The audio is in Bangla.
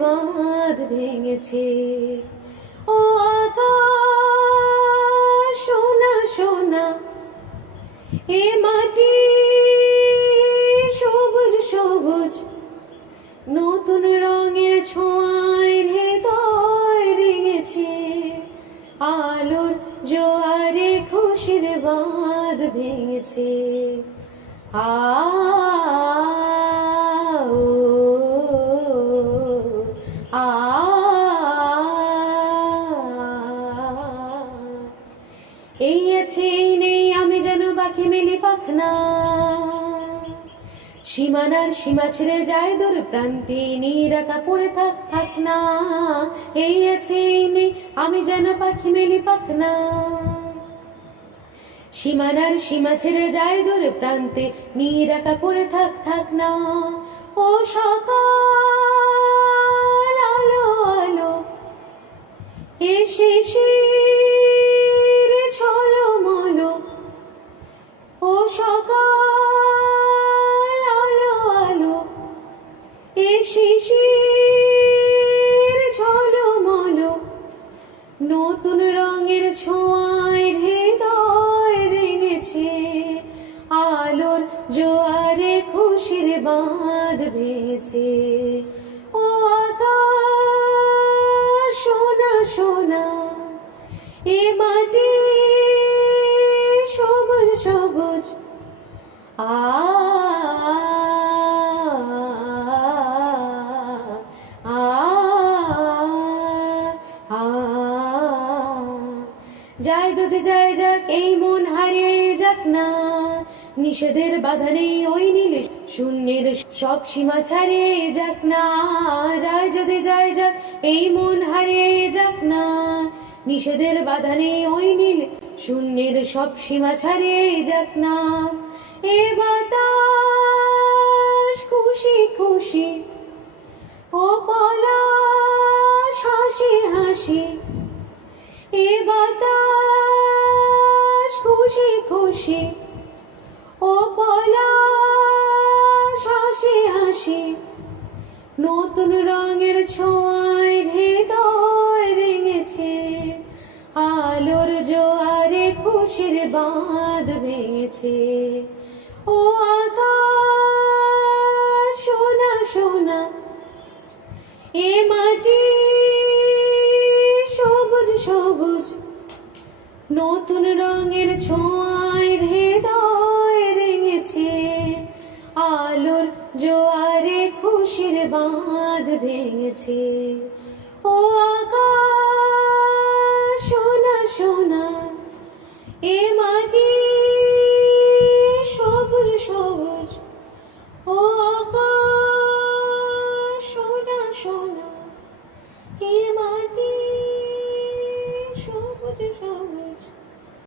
বাঁধ ভেঙেছে। ও আকাশ সোনা সোনা, এ মাটি সবুজ সবুজ, নতুন রঙের ছোঁয়ায় হৃদয় রেঙেছে। আলোর জোয়ারে খুশির বাঁধ ভেঙেছে। আ ও, আ এই আছে এই নেই, আমি যেন পাখি মেলি পাখনা। সীমানার সীমা ছেড়ে যায় দূর প্রান্তে, নিরাকা পড়ে থাক থাক না। এই আছে এই নেই, আমি যেন পাখি মেলি পাখনা। সীমানার সীমা ছেড়ে যায় দূর প্রান্তে, নিরাকা পড়ে থাক থাক না। ও সকাল আলো আলো, এ শিশির ঝলমলো। ও সকাল আলো আলো, এ শিশির ঝলমলো, নতুন রঙের ছোঁয়ায় হৃদয় রেঙেছে। আলোর জোয়ারে খুশির বাঁধ ভেঙেছে। ও আকাশ সোনা সোনা, এ মাটি সবুজ সবুজ। আ আ আ যায় দুধে যায় যাক, এই মন হারিয়ে যাক না। নিষেধের বাধা নেই ওই নীলে শূন্যের সব সীমা ছাড়িয়ে যাক না। যায় যদি যায় যাক, এই মন হারিয়ে যাক না। নিষেধের বাধা নেই ওই নীল শূন্যের সব সীমা ছাড়িয়ে যাক না। এ বাতাস খুশি খুশি, ও পলাশ হাসি হাসি। এ বাতাস খুশি খুশি, ও পলাশ হাসি হাসি, নতুন রঙের ছোঁয়ায় হৃদয় রেঙেছে। আলোর জোয়ারে খুশির বাঁধ ভেঙেছে। ও আকাশ সোনা সোনা, এ মাটি সবুজ সবুজ, নতুন রঙের ছোঁয়ায় হৃদয় রেঙেছে। আলোর জোয়ারে খুশির বাঁধ ভেঙেছে। ও আকাশ সোনা সোনা, এ মাটি সবুজ সবুজ।